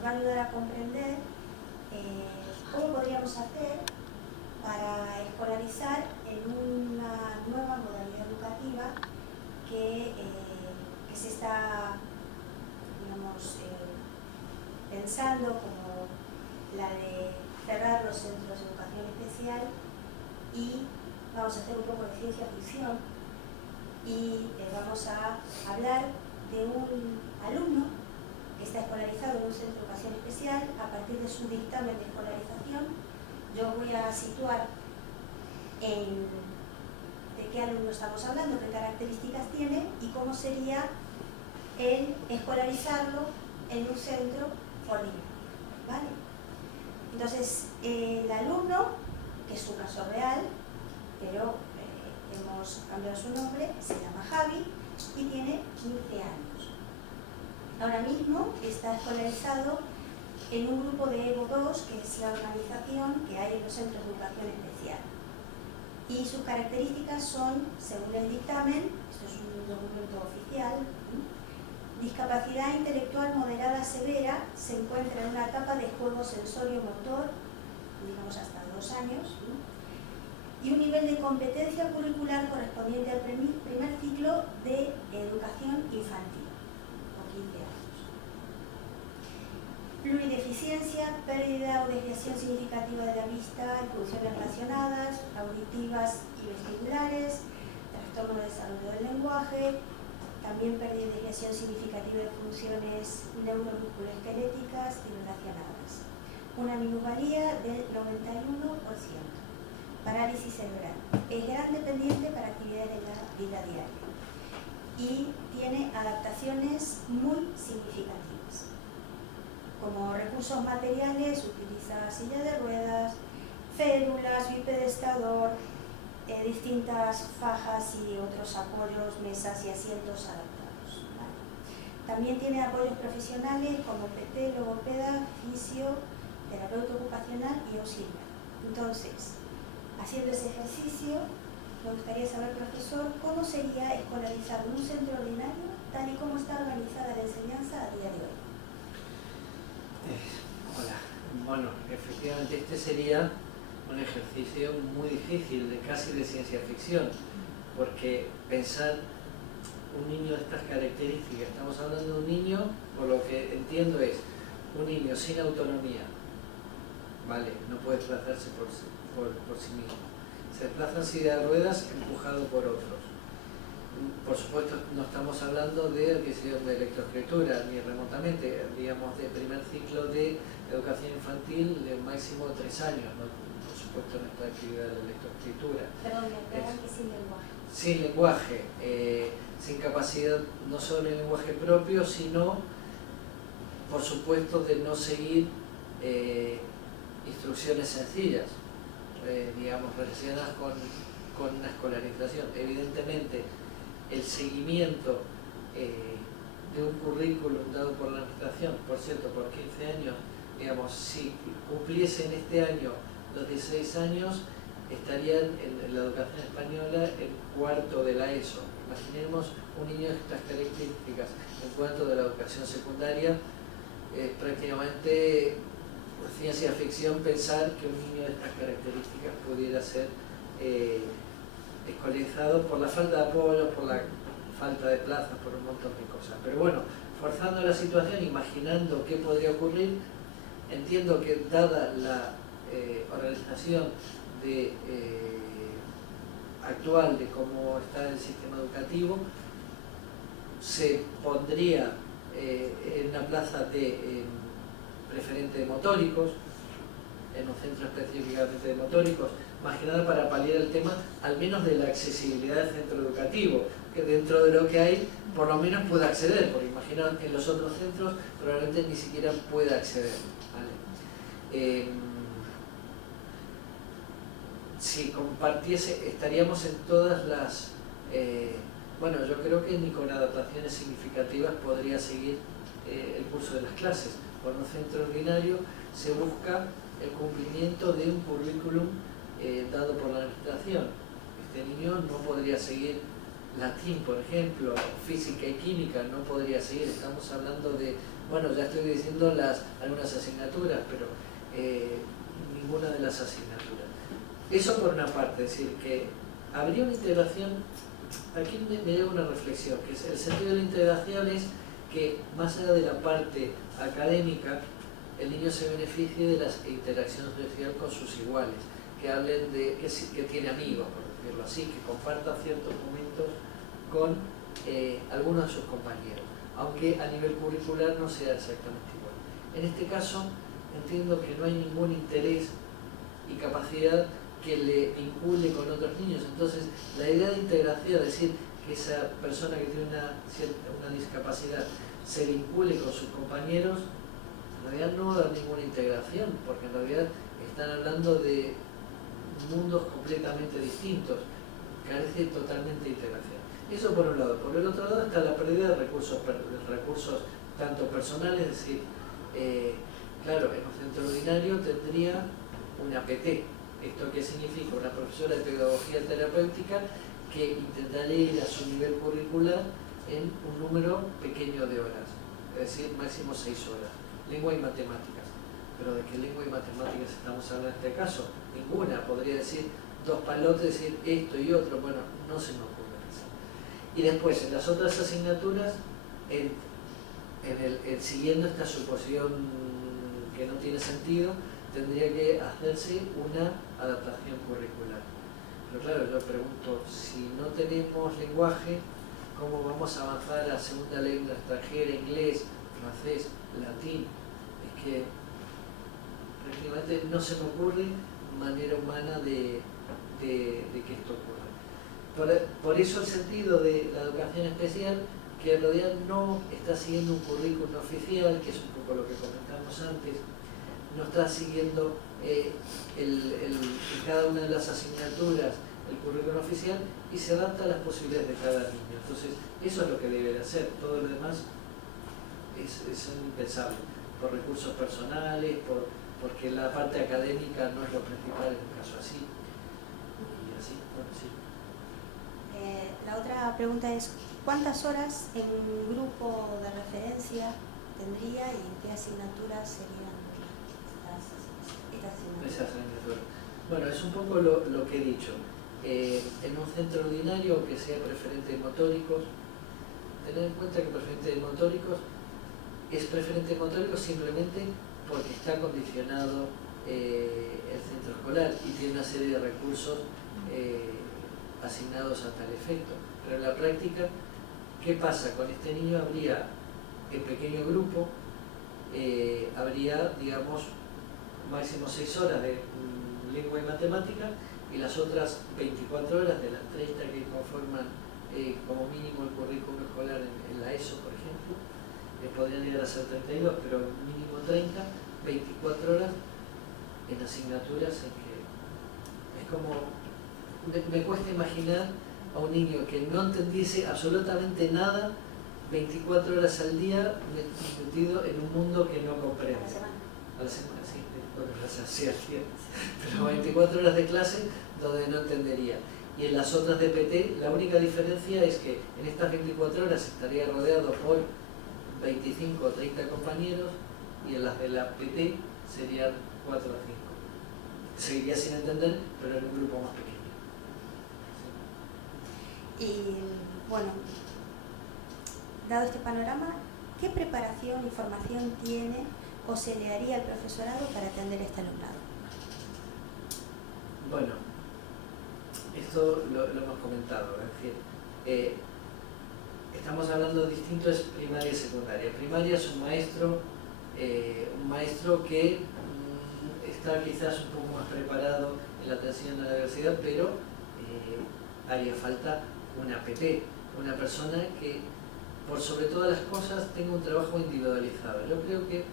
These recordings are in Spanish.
nos va a ayudar a comprender cómo podríamos hacer para escolarizar en una nueva modalidad educativa que se está, digamos, pensando como la de cerrar los centros de educación especial, y vamos a hacer un poco de ciencia ficción y vamos a hablar de un alumno que está escolarizado en un centro de educación especial. A partir de su dictamen de escolarización, yo voy a situar de qué alumno estamos hablando, qué características tiene y cómo sería el escolarizarlo en un centro ordinario, ¿vale? Entonces, el alumno, que es un caso real, pero hemos cambiado su nombre, se llama Javi y tiene 15 años. Ahora mismo está escolarizado en un grupo de EVO 2, que es la organización que hay en los centros de educación especial. Y sus características son, según el dictamen, esto es un documento oficial, discapacidad intelectual moderada severa, se encuentra en una etapa de juego sensorio-motor, digamos hasta 2 años, y un nivel de competencia curricular correspondiente al primer ciclo de educación infantil, con 15 años. Plurideficiencia, pérdida o desviación significativa de la vista en funciones relacionadas, auditivas y vestibulares, trastorno de desarrollo del lenguaje, también pérdida y desviación significativa de funciones neuromusculoesqueléticas y relacionadas. Una minusvalía del 91%. Parálisis cerebral. Es gran dependiente para actividades de la vida diaria y tiene adaptaciones muy significativas. Como recursos materiales utiliza silla de ruedas, férulas, bipedestador, distintas fajas y otros apoyos, mesas y asientos adaptados, ¿vale? También tiene apoyos profesionales como PT, logopeda, fisio, terapeuta ocupacional y auxiliar. Entonces, haciendo ese ejercicio, me gustaría saber, profesor, cómo sería escolarizar en un centro ordinario tal y como está organizada la enseñanza a día de hoy. Hola. Bueno, efectivamente este sería un ejercicio muy difícil, casi de ciencia ficción, porque pensar un niño de estas características, estamos hablando de un niño, por lo que entiendo es un niño sin autonomía, ¿vale? No puede desplazarse por sí mismo. Se desplaza en silla de ruedas empujado por otros. Por supuesto, no estamos hablando de adquisición de electroescritura, ni remotamente, digamos, de primer ciclo de educación infantil de un máximo de 3 años, ¿no? Por supuesto, en esta actividad de la electroescritura. Perdón, me aclaran que sin lenguaje. Sin lenguaje, sin capacidad no solo en lenguaje propio, sino, por supuesto, de no seguir instrucciones sencillas, digamos, relacionadas con una escolarización. Evidentemente, el seguimiento de un currículum dado por la administración, por cierto, por 15 años, digamos, si cumpliese en este año los 16 años, estarían en la educación española en cuarto de la ESO. Imaginemos un niño de estas características en cuanto de la educación secundaria, prácticamente ciencia ficción pensar que un niño de estas características pudiera ser escolarizado por la falta de apoyo, por la falta de plazas, por un montón de cosas. Pero bueno, forzando la situación, imaginando qué podría ocurrir, entiendo que dada la organización actual de cómo está el sistema educativo, se pondría en una plaza de preferente de motóricos, en un centro específicamente de motóricos, más que nada para paliar el tema, al menos de la accesibilidad del centro educativo, que dentro de lo que hay, por lo menos pueda acceder, porque imagino en los otros centros probablemente ni siquiera pueda acceder, ¿vale? Si compartiese, estaríamos en todas las... bueno, yo creo que ni con adaptaciones significativas podría seguir el curso de las clases. Por un centro ordinario se busca el cumplimiento de un currículum dado por la administración. Este niño no podría seguir latín, por ejemplo, física y química, no podría seguir. Estamos hablando de, bueno, ya estoy diciendo algunas asignaturas, pero ninguna de las asignaturas. Eso por una parte, es decir, que habría una integración. Aquí me lleva una reflexión, que es el sentido de la integración es que más allá de la parte académica, el niño se beneficie de las interacciones sociales con sus iguales, que hablen de que tiene amigos, por decirlo así, que comparta ciertos momentos con algunos de sus compañeros, aunque a nivel curricular no sea exactamente igual. En este caso, entiendo que no hay ningún interés y capacidad que le vincule con otros niños. Entonces, la idea de integración, es decir, que esa persona que tiene una discapacidad se vincule con sus compañeros, en realidad no da ninguna integración, porque en realidad están hablando de mundos completamente distintos, carece totalmente de integración. Eso por un lado. Por el otro lado está la pérdida de recursos tanto personales, es decir, claro, en un centro ordinario tendría una PT. ¿Esto qué significa? Una profesora de pedagogía terapéutica que intentará ir a su nivel curricular en un número pequeño de horas, es decir, máximo 6 horas. Lengua y matemáticas. ¿Pero de qué lengua y matemáticas estamos hablando en este caso? Ninguna. Podría decir 2 palotes, decir esto y otro. Bueno, no se me ocurre eso. Y después, en las otras asignaturas, siguiendo esta suposición que no tiene sentido, tendría que hacerse una adaptación curricular. Pero claro, yo pregunto, si no tenemos lenguaje, ¿cómo vamos a avanzar a segunda lengua extranjera, inglés, francés, latín? Es que prácticamente no se me ocurre manera humana de que esto ocurra. Por eso el sentido de la educación especial, que en realidad no está siguiendo un currículum oficial, que es un poco lo que comentamos antes, no está siguiendo en cada una de las asignaturas el currículum oficial y se adapta a las posibilidades de cada niño. Entonces, eso es lo que debe de hacer. Todo lo demás es impensable, por recursos personales, porque la parte académica no es lo principal en un caso así. Y así, bueno, sí. La otra pregunta es, ¿cuántas horas en un grupo de referencia tendría y en qué asignaturas serían estas asignaturas? Esa asignatura. Bueno, es un poco lo que he dicho. En un centro ordinario que sea preferente de motóricos, tener en cuenta que preferente de motóricos es preferente de motóricos simplemente porque está condicionado el centro escolar y tiene una serie de recursos asignados a tal efecto. Pero en la práctica, ¿qué pasa? Con este niño habría en pequeño grupo, habría, digamos, máximo 6 horas de lengua y matemática y las otras 24 horas de las 30 que conforman como mínimo el currículum escolar en la ESO, por ejemplo, podrían llegar a ser 32, pero mínimo 30, 24 horas en asignaturas en que es como, me cuesta imaginar a un niño que no entendiese absolutamente nada 24 horas al día metido en un mundo que no comprende. A la semana, sí, 24 horas así al día, pero 24 horas de clase donde no entendería. Y en las otras de PT, la única diferencia es que en estas 24 horas estaría rodeado por 25 o 30 compañeros y en las de la PT serían 4 o 5. Seguiría sin entender, pero en un grupo más pequeño. Sí. Y bueno, dado este panorama, ¿qué preparación y formación tiene o se le haría al profesorado para atender este alumnado? Bueno, esto lo hemos comentado, es decir, estamos hablando de distintos primaria y secundaria. Primaria es un maestro que está quizás un poco más preparado en la atención a la diversidad, pero haría falta una PP, una persona que por sobre todas las cosas tenga un trabajo individualizado. Yo creo que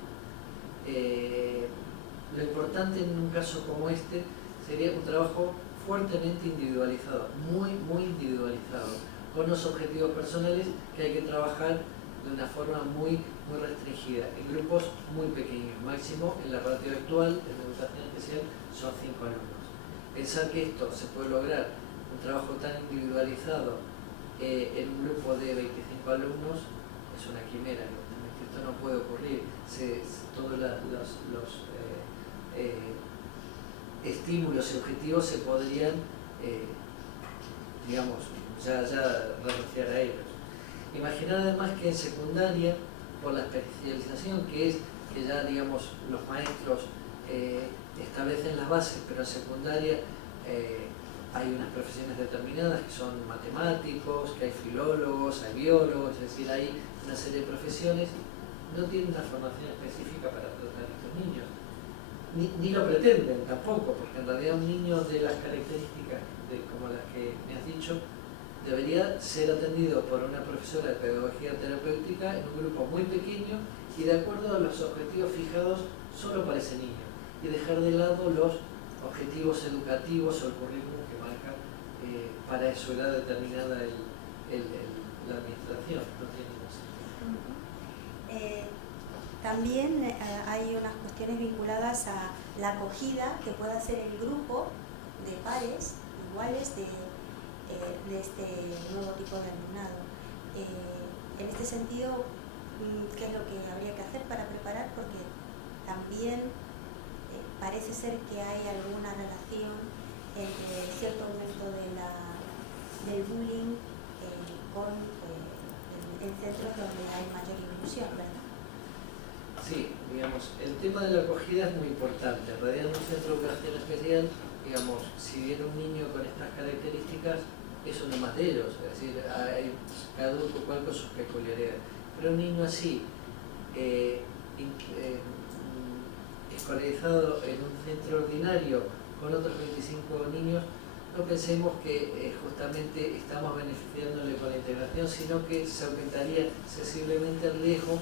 lo importante en un caso como este sería un trabajo fuertemente individualizado, muy individualizado, con unos objetivos personales que hay que trabajar de una forma muy restringida, en grupos muy pequeños, máximo en la ratio actual en educación especial son 5 alumnos. Pensar que esto se puede lograr, un trabajo tan individualizado en un grupo de 25 alumnos es una quimera. Esto no puede ocurrir. Todos los estímulos y objetivos se podrían, digamos, ya renunciar a ellos. Imaginar además que en secundaria, por la especialización que es, que ya digamos los maestros establecen las bases, pero en secundaria hay unas profesiones determinadas que son matemáticos, que hay filólogos, hay biólogos, es decir, hay una serie de profesiones, no tienen una formación específica para tratar a estos niños. Ni lo pretenden tampoco, porque en realidad un niño de las características como las que me has dicho, debería ser atendido por una profesora de pedagogía terapéutica en un grupo muy pequeño y de acuerdo a los objetivos fijados solo para ese niño, y dejar de lado los objetivos educativos o el currículum que marca para su edad determinada la administración. No tiene ningún sentido. También hay unas cuestiones vinculadas a la acogida que pueda hacer el grupo de pares iguales de este nuevo tipo de alumnado. En este sentido, ¿qué es lo que habría que hacer para preparar? Porque también parece ser que hay alguna relación entre cierto aumento del bullying con en centros donde hay mayor inclusión, ¿verdad? Sí, digamos, el tema de la acogida es muy importante. En realidad en un centro de educación especial, digamos, si viene un niño con estas características, es uno más de ellos, es decir, hay cada adulto cual con sus peculiaridades. Pero un niño así, escolarizado en un centro ordinario con otros 25 niños, no pensemos que justamente estamos beneficiándole con la integración, sino que se aumentaría sensiblemente el riesgo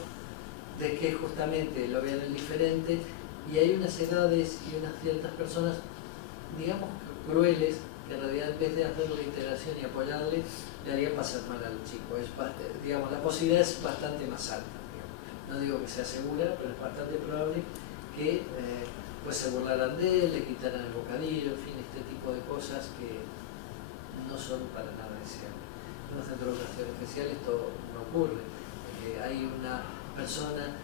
de que justamente lo vean el diferente, y hay unas edades y unas ciertas personas, digamos, crueles, que en realidad en vez de hacerle la integración y apoyarle, le harían pasar mal al chico. Digamos, la posibilidad es bastante más alta. Digamos. No digo que sea segura, pero es bastante probable que pues se burlaran de él, le quitaran el bocadillo, en fin, este tipo de cosas que no son para nada deseables. En un centro de educación especial esto no ocurre. Hay una persona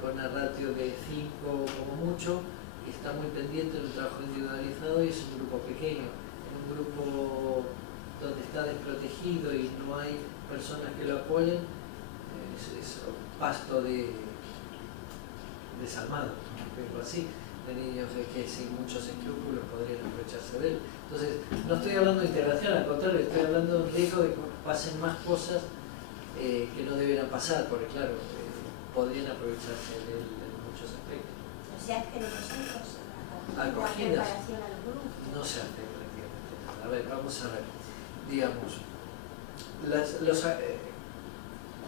con una ratio de 5 como mucho, que está muy pendiente de un trabajo individualizado, y es un grupo pequeño. En un grupo donde está desprotegido y no hay personas que lo apoyen, es pasto desalmado, por así, de niños que sin muchos escrúpulos podrían aprovecharse de él. Entonces, no estoy hablando de integración, al contrario, estoy hablando de un riesgo de que pasen más cosas que no debieran pasar, porque claro, podrían aprovecharse de él en muchos aspectos. O sea, que los centros acogidas no se hace prácticamente nada. A ver, vamos a ver, digamos,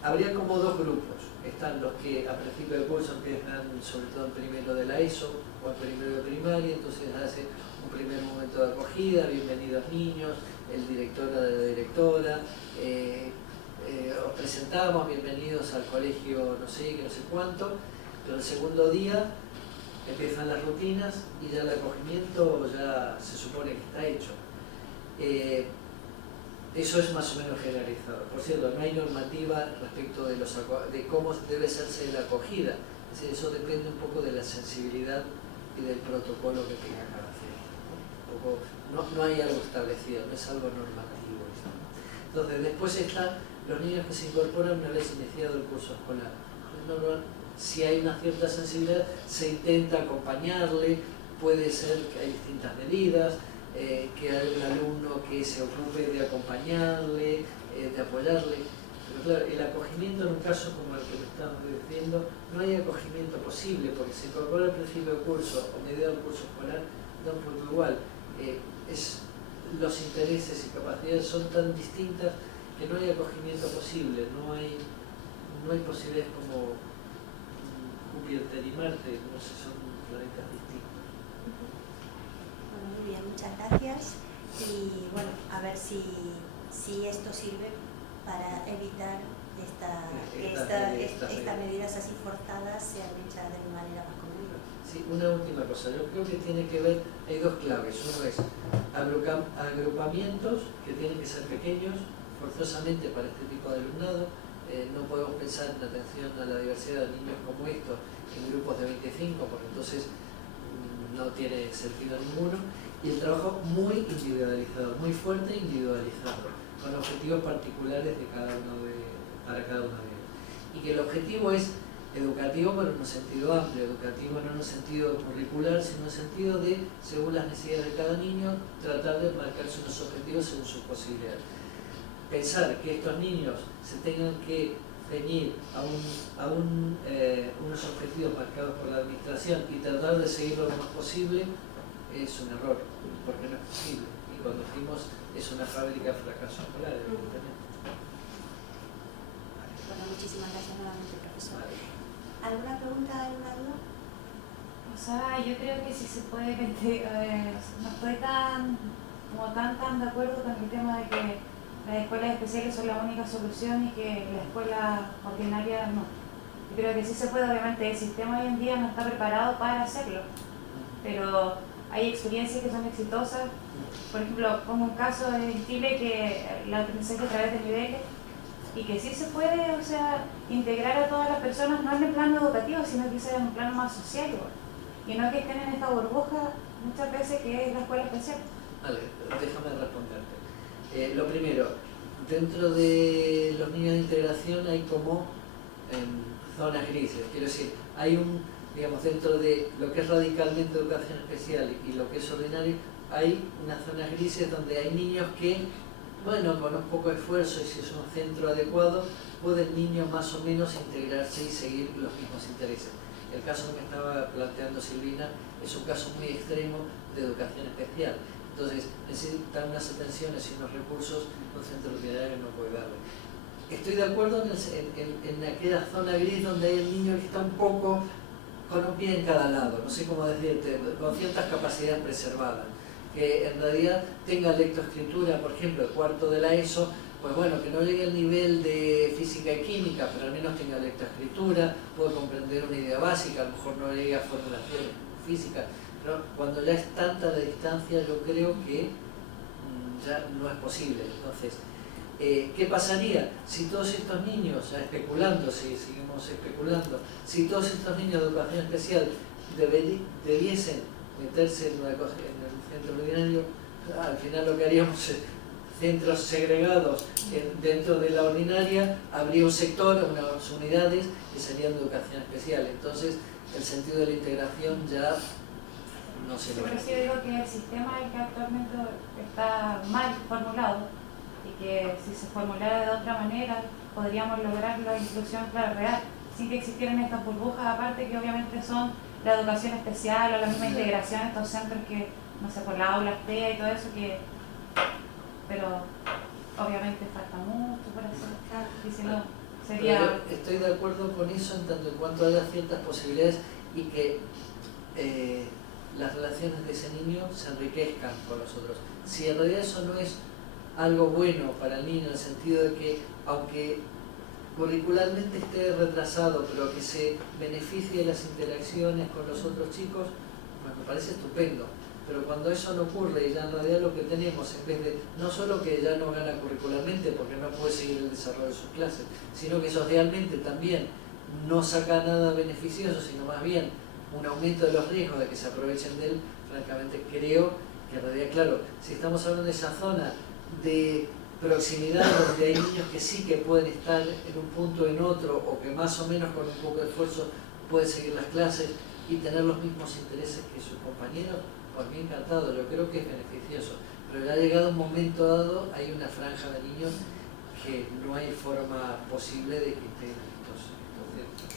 habría como dos grupos. Están los que a principio de curso empiezan sobre todo en primero de la ESO o en primero de primaria, entonces hace un primer momento de acogida, bienvenidos niños, el director o la directora, os presentamos, bienvenidos al colegio no sé qué, no sé cuánto, pero el segundo día empiezan las rutinas y ya el acogimiento ya se supone que está hecho. Eso es más o menos generalizado. Por cierto, no hay normativa respecto de cómo debe hacerse la acogida. Es decir, eso depende un poco de la sensibilidad y del protocolo que tenga cada centro. No hay algo establecido, no es algo normativo. Entonces, después están los niños que se incorporan una vez iniciado el curso escolar. Si hay una cierta sensibilidad, se intenta acompañarle, puede ser que hay distintas medidas, que hay un alumno que se ocupe de acompañarle, de apoyarle. Pero claro, el acogimiento en un caso como el que me estamos diciendo, no hay acogimiento posible, porque se incorpora al principio del curso o mediado del curso escolar, da un poco igual. Los intereses y capacidades son tan distintas que no hay acogimiento posible, no hay posibilidades como Júpiter y Marte, no sé, son planetas distintos. Bueno, muy bien, muchas gracias. Y bueno, a ver si esto sirve para evitar que estas medidas así forzadas sean hechas de manera más común. Sí, una última cosa, yo creo que tiene que ver, hay dos claves. Uno es agrupamientos que tienen que ser pequeños, forzosamente para este tipo de alumnado. No podemos pensar en atención a la diversidad de niños como estos en grupos de 25, porque entonces no tiene sentido ninguno. Y el trabajo muy individualizado, muy fuerte e individualizado, con objetivos particulares para cada uno de ellos. Y que el objetivo es educativo, pero en un sentido amplio, educativo no en un sentido curricular, sino en un sentido de, según las necesidades de cada niño, tratar de marcarse unos objetivos según sus posibilidades. Pensar que estos niños se tengan que ceñir a unos objetivos marcados por la administración y tratar de seguirlo lo más posible es un error, porque no es posible. Y cuando decimos es una fábrica de fracaso escolar, evidentemente. Bueno, muchísimas gracias nuevamente, profesor. ¿Alguna pregunta, alguna duda? O sea, yo creo que sí se puede, no estoy tan de acuerdo con el tema de que las escuelas especiales son la única solución y que la escuela ordinaria no. Yo creo que sí se puede, obviamente el sistema hoy en día no está preparado para hacerlo, pero hay experiencias que son exitosas. Por ejemplo, pongo un caso en Chile que la aprendizaje a través de niveles y que sí se puede, o sea, integrar a todas las personas, no en el plano educativo, sino quizás en un plano más social, y no que estén en esta burbuja muchas veces que es la escuela especial. Vale, déjame responderte. Lo primero, dentro de los niños de integración hay como zonas grises, quiero decir, hay digamos, dentro de lo que es radicalmente educación especial y lo que es ordinario, hay unas zonas grises donde hay niños que, bueno, con un poco de esfuerzo y si es un centro adecuado, pueden niños más o menos integrarse y seguir los mismos intereses. El caso que me estaba planteando Silvina es un caso muy extremo de educación especial. Entonces, necesitan unas atenciones y unos recursos que un centro ordinario no puede darle. Estoy de acuerdo en aquella zona gris donde hay el niño que está un poco con un pie en cada lado, no sé cómo decirte, con ciertas capacidades preservadas, que en realidad tenga lectoescritura, por ejemplo, el cuarto de la ESO, pues bueno, que no llegue al nivel de física y química, pero al menos tenga lectoescritura, puede comprender una idea básica, a lo mejor no llegue a formulaciones físicas, pero cuando ya es tanta la distancia, yo creo que ya no es posible. Entonces, ¿qué pasaría si todos estos niños, especulando, si seguimos especulando, si todos estos niños de educación especial debiesen meterse en el centro ordinario? Al final lo que haríamos es centros segregados dentro de la ordinaria, habría un sector, unas unidades que serían de educación especial. Entonces, el sentido de la integración ya no se logra. Pero sí digo que el sistema es el que actualmente está mal formulado y que si se formulara de otra manera podríamos lograr la inclusión real, sin que existieran estas burbujas, aparte que obviamente son la educación especial o la misma integración en estos centros que, no sé, por la aula TEA y todo eso, pero obviamente falta mucho por hacer, y si no, sería... Estoy de acuerdo con eso en tanto en cuanto haya ciertas posibilidades y que las relaciones de ese niño se enriquezcan con los otros. Si en realidad eso no es algo bueno para el niño, en el sentido de que, aunque curricularmente esté retrasado, pero que se beneficie de las interacciones con los otros chicos, pues me parece estupendo. Pero cuando eso no ocurre y ya en realidad lo que tenemos, en vez de, no solo que ya no gana curricularmente porque no puede seguir el desarrollo de sus clases, sino que socialmente también no saca nada beneficioso, sino más bien un aumento de los riesgos de que se aprovechen de él, francamente creo que en realidad, claro, si estamos hablando de esa zona de proximidad donde hay niños que sí que pueden estar en un punto o en otro, o que más o menos con un poco de esfuerzo pueden seguir las clases y tener los mismos intereses que sus compañeros, por mí encantado, yo creo que es beneficioso, pero ya ha llegado un momento dado, hay una franja de niños que no hay forma posible de que estén estos centros.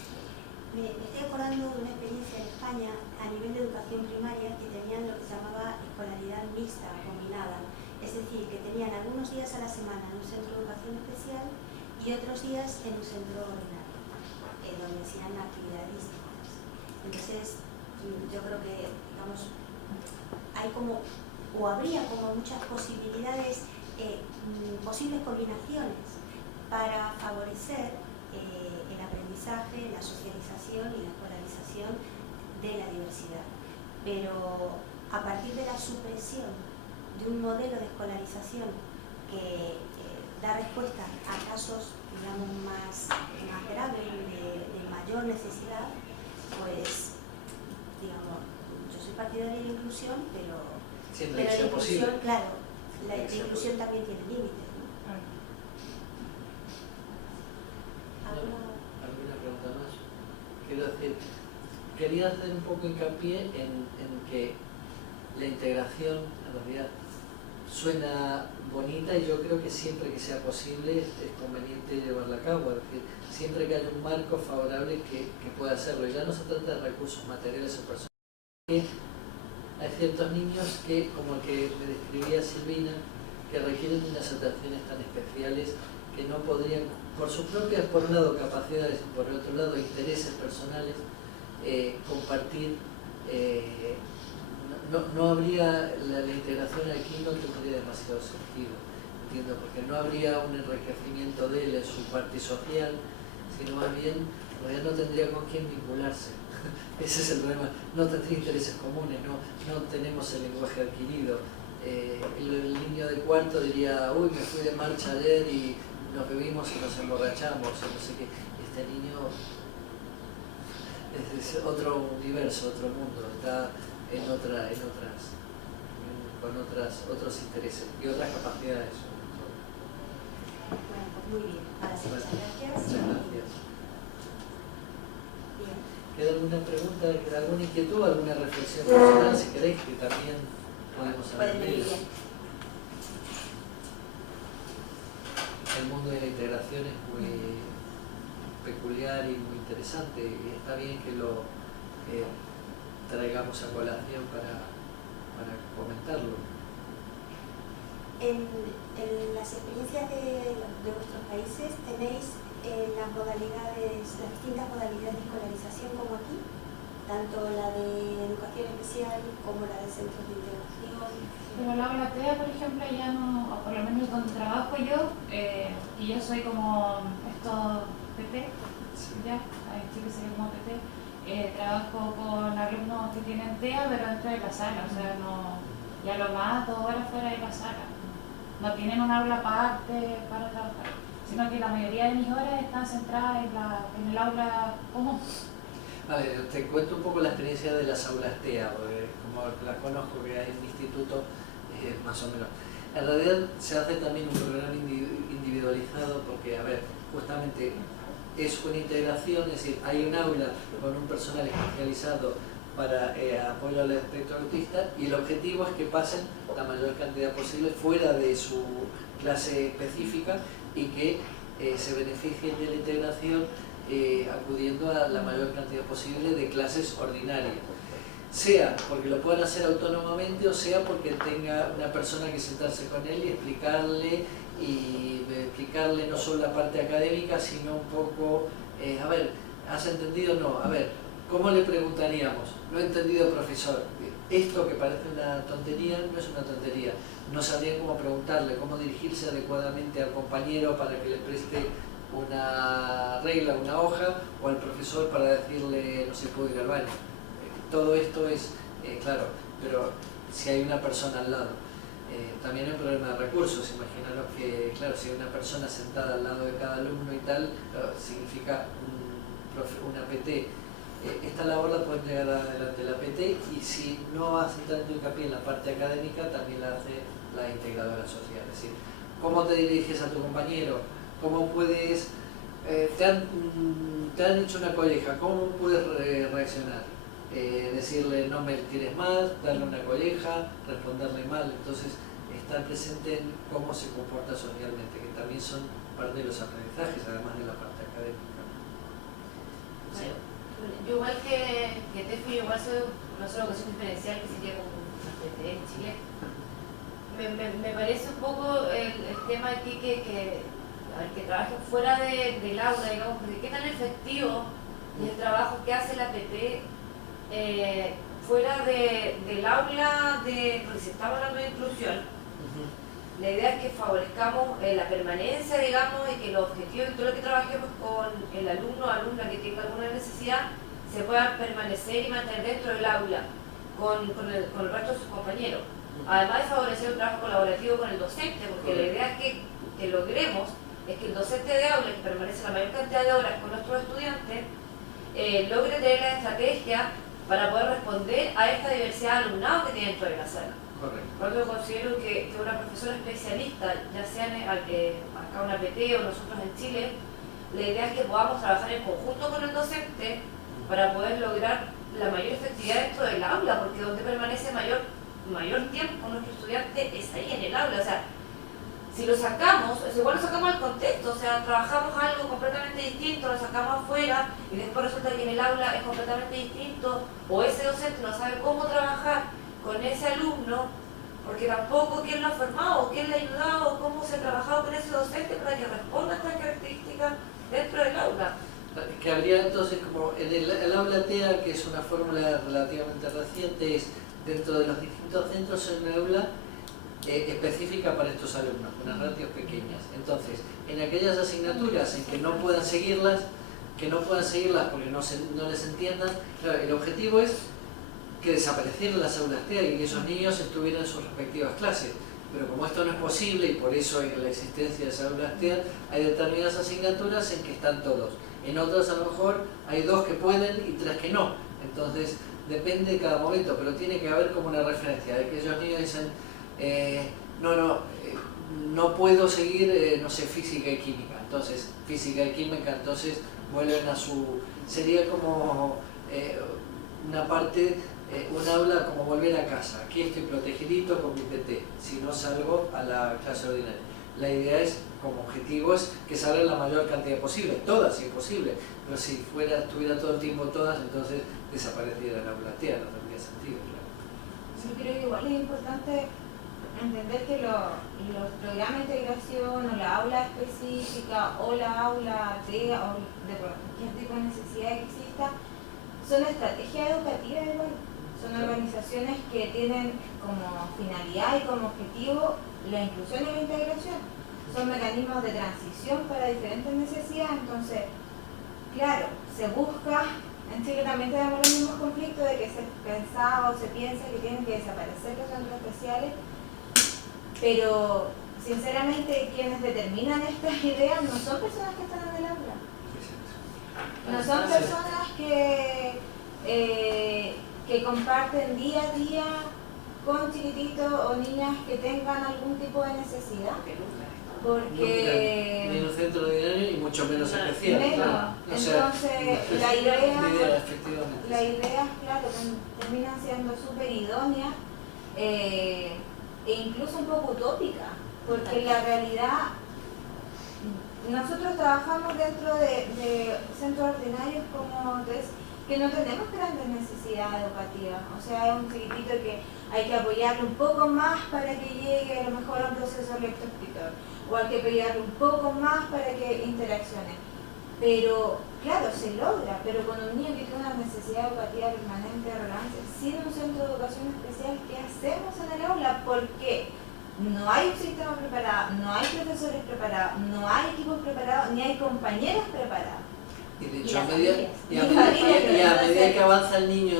Me estoy acordando de una experiencia en España a nivel de educación primaria que tenían lo que se llamaba escolaridad mixta, combinada, es decir, que tenían algunos días a la semana en un centro de educación especial y otros días en un centro ordinario, donde hacían actividades distintas. Entonces, yo creo que, digamos, hay como, o habría como muchas posibilidades, posibles combinaciones para favorecer el aprendizaje, la socialización y la escolarización de la diversidad. Pero a partir de la supresión de un modelo de escolarización que dar respuesta a casos, digamos, más graves, de mayor necesidad, pues, digamos, yo soy partidaria de la inclusión, pero Siempre la que sea inclusión, posible. claro, la inclusión también tiene límites, ¿no? ¿Alguna pregunta más? Quiero decir, quería hacer un poco hincapié en que la integración en realidad suena bonita y yo creo que siempre que sea posible es conveniente llevarla a cabo, es decir, siempre que haya un marco favorable que pueda hacerlo. Y ya no se trata de recursos materiales o personales. Hay ciertos niños que, como el que me describía Silvina, que requieren de unas atenciones tan especiales que no podrían, por sus propias, por un lado, capacidades y por el otro lado, intereses personales, compartir. No habría la integración aquí, no tendría demasiado sentido, entiendo, porque no habría un enriquecimiento de él en su parte social, sino más bien, en realidad no tendría con quién vincularse. Ese es el problema, no tendría intereses comunes, no tenemos el lenguaje adquirido. El niño de cuarto diría, uy, me fui de marcha ayer y nos bebimos y nos emborrachamos, y no sé qué. Este niño es otro universo, otro mundo, está con otros intereses y otras capacidades. Bueno, pues muy bien. Ahora sí, muchas gracias. Muchas gracias. Bien. ¿Queda alguna pregunta, queda alguna inquietud, alguna reflexión personal, si queréis, que también podemos Pueden venir abrir? bien. El mundo de la integración es muy peculiar y muy interesante y está bien que lo traigamos a colación para comentarlo. En las experiencias de vuestros países, ¿tenéis las distintas modalidades de escolarización como aquí? Tanto la de educación especial como la de centros de integración. Pero la aula TEA, por ejemplo, ya no, o por lo menos donde trabajo yo, y yo soy como PT, Sí. ya, en Chile sería como PT, trabajo con alumnos que tienen TEA, pero dentro de la sala, o sea, ya lo más 2 horas fuera de la sala. No tienen un aula aparte para trabajar, sino que la mayoría de mis horas están centradas en el aula común. Vale, te cuento un poco la experiencia de las aulas TEA, porque como las conozco que hay en mi instituto, más o menos. En realidad se hace también un programa individualizado porque, a ver, justamente es una integración, es decir, hay un aula con un personal especializado para apoyo al espectro autista y el objetivo es que pasen la mayor cantidad posible fuera de su clase específica y que se beneficien de la integración acudiendo a la mayor cantidad posible de clases ordinarias, sea porque lo puedan hacer autónomamente o sea porque tenga una persona que sentarse con él y explicarle no solo la parte académica sino un poco, a ver, ¿has entendido? No, a ver, ¿cómo le preguntaríamos? No he entendido, profesor. Esto que parece una tontería no es una tontería. No sabría cómo preguntarle, cómo dirigirse adecuadamente al compañero para que le preste una regla, una hoja, o al profesor para decirle no se puede ir al baño. Todo esto es, claro, pero si hay una persona al lado. También hay un problema de recursos. Imaginaros que, claro, si hay una persona sentada al lado de cada alumno y tal, significa una PT. Esta labor la puede llegar adelante la PT y si no hace tanto hincapié en la parte académica, también la hace la integradora social. Es decir, ¿cómo te diriges a tu compañero? ¿Cómo puedes, te han hecho una colleja, ¿cómo puedes reaccionar? Decirle no me tires más, darle una colleja, responderle mal. Entonces, estar presente en cómo se comporta socialmente, que también son parte de los aprendizajes, además de la parte académica. ¿Sí? Bueno, yo igual que Tefi, yo igual soy una sola educación diferencial que sería como en Chile. Me parece un poco el tema aquí que trabajen fuera del aula, digamos, porque qué tan efectivo es el trabajo que hace la PT fuera del aula, porque si estamos hablando de inclusión, la idea es que favorezcamos la permanencia, digamos, y que los objetivos y todo lo que trabajemos con el alumno o alumna que tenga alguna necesidad se puedan permanecer y mantener dentro del aula con el resto de sus compañeros. Además de favorecer un trabajo colaborativo con el docente, porque la idea es que que logremos es que el docente de aula, que permanece la mayor cantidad de horas con nuestros estudiantes, logre tener la estrategia para poder responder a esta diversidad de alumnado que tiene dentro de la sala. Correcto. Por eso considero que una profesora especialista, ya sea acá una PT o nosotros en Chile, la idea es que podamos trabajar en conjunto con el docente para poder lograr la mayor efectividad dentro del aula, porque donde permanece mayor tiempo nuestro estudiante es ahí en el aula. O sea, si lo sacamos, igual lo sacamos al contexto, o sea, trabajamos algo completamente distinto, lo sacamos afuera y después resulta que en el aula es completamente distinto, o ese docente no sabe cómo trabajar con ese alumno, porque tampoco quién lo ha formado, quién le ha ayudado, cómo se ha trabajado con ese docente para que responda a estas características dentro del aula. Que habría entonces como en el aula TEA, que es una fórmula relativamente reciente, es dentro de los distintos centros en el aula específica para estos alumnos, unas ratios pequeñas. Entonces, en aquellas asignaturas en que no puedan seguirlas porque no les entiendan, claro, el objetivo es que desaparecieran las aulas TEA y que esos niños estuvieran en sus respectivas clases. Pero como esto no es posible y por eso hay la existencia de esas aulas TEA, hay determinadas asignaturas en que están todos. En otras a lo mejor hay 2 que pueden y 3 que no. Entonces depende de cada momento, pero tiene que haber como una referencia de que esos niños dicen no puedo seguir, no sé, física y química. Entonces física y química, entonces vuelven a su... Sería como una parte... un aula como volver a casa. Aquí estoy protegidito con mi PT, si no salgo a la clase ordinaria. La idea es, como objetivo, es que salgan la mayor cantidad posible, todas si es posible, pero si estuviera todo el tiempo todas, entonces desapareciera el aula TEA, no tendría sentido, claro. Yo creo que igual es importante entender que los programas de integración o la aula específica o la aula TEA o de cualquier tipo de necesidad que exista son estrategias educativas igual. Son organizaciones que tienen como finalidad y como objetivo la inclusión y la integración. Son mecanismos de transición para diferentes necesidades. Entonces, claro, se busca, en Chile también tenemos los mismos conflictos de que se pensaba o se piensa que tienen que desaparecer los centros especiales, pero sinceramente quienes determinan estas ideas no son personas que están en el aula. No son personas que comparten día a día con chiquititos o niñas que tengan algún tipo de necesidad. Porque... Ni en un centro ordinario y mucho menos especial. Menos. Claro. Entonces, la idea, efectivamente. claro, terminan siendo súper idóneas e incluso un poco utópicas, porque la realidad... Nosotros trabajamos dentro de centros ordinarios como que no tenemos grandes necesidades educativas, o sea, es un chiquitito que hay que apoyarle un poco más para que llegue a lo mejor a un proceso lectoescritor, o hay que apoyarle un poco más para que interaccione. Pero, claro, se logra, pero con un niño que tiene una necesidad educativa permanente, relevante, sin un centro de educación especial, ¿qué hacemos en el aula? Porque no hay un sistema preparado, no hay profesores preparados, no hay equipos preparados, ni hay compañeros preparados. Y de hecho, a medida que avanza el niño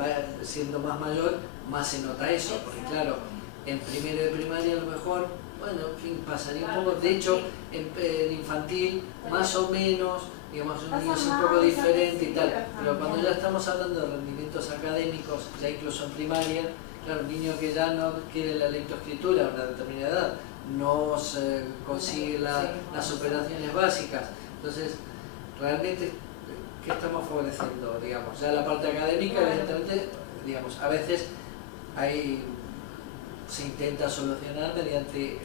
va siendo más mayor, más se nota eso, porque claro, en primero de primaria a lo mejor, bueno, en fin, pasaría un poco, de hecho, en infantil, más o menos, digamos, un niño es un poco diferente y tal, pero cuando ya estamos hablando de rendimientos académicos, ya incluso en primaria, claro, un niño que ya no quiere la lectoescritura a una determinada edad, no se consigue las operaciones básicas. Entonces, realmente, ¿qué estamos favoreciendo? Digamos, ya la parte académica, evidentemente, digamos, a veces se intenta solucionar mediante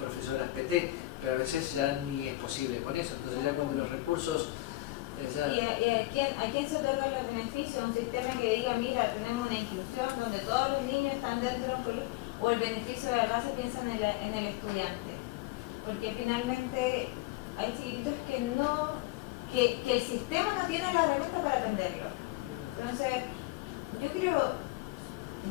profesoras PT, pero a veces ya ni es posible con eso. Entonces ya cuando los recursos... ¿Y a quién se otorgan los beneficios? Un sistema que diga, mira, tenemos una inclusión donde todos los niños están dentro de un colegio, o el beneficio de verdad se piensa en el estudiante. Porque finalmente hay chiquitos que el sistema no tiene la herramienta para atenderlo. Entonces, yo creo,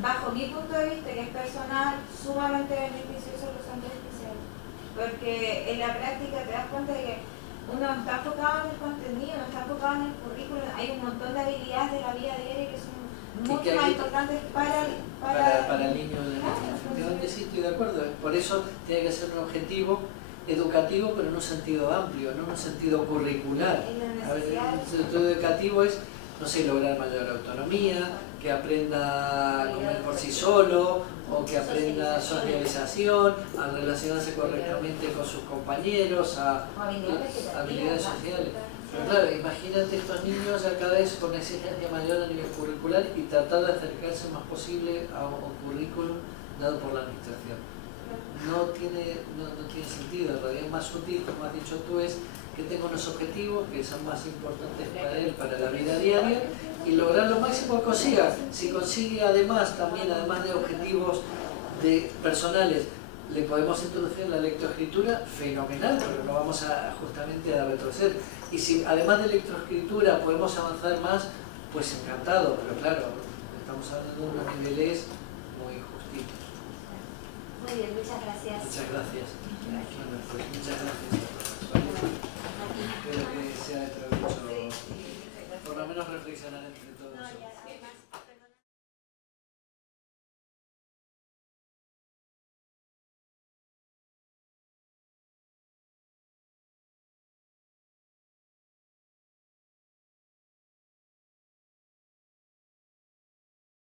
bajo mi punto de vista, que es personal, sumamente beneficioso los centros especiales. Porque en la práctica te das cuenta de que uno está enfocado en el contenido, no está enfocado en el currículum, hay un montón de habilidades de la vida diaria que son mucho más importantes para el niño. Efectivamente sí, estoy de acuerdo. Por eso tiene que ser un objetivo educativo, pero en un sentido amplio, no en un sentido curricular. A ver, el sentido educativo es, no sé, lograr mayor autonomía, que aprenda a comer por sí solo, o que aprenda socialización, a relacionarse correctamente con sus compañeros, a habilidades sociales. Pero claro, imagínate estos niños ya cada vez con exigencia mayor a nivel curricular y tratar de acercarse más posible a un currículum dado por la administración. No tiene sentido. En realidad es más útil, como has dicho tú, es que tenga unos objetivos que son más importantes para él, para la vida diaria, y lograr lo máximo que consiga. Si consigue además de objetivos personales, le podemos introducir la lectoescritura, fenomenal, pero no vamos justamente a retroceder. Y si además de lectoescritura podemos avanzar más, pues encantado, pero claro, estamos hablando de unos niveles muy justitos. Muy bien, muchas gracias. Muchas gracias. Bueno, pues muchas gracias a todos. Espero que sea de provecho, por lo menos reflexionar entre todos.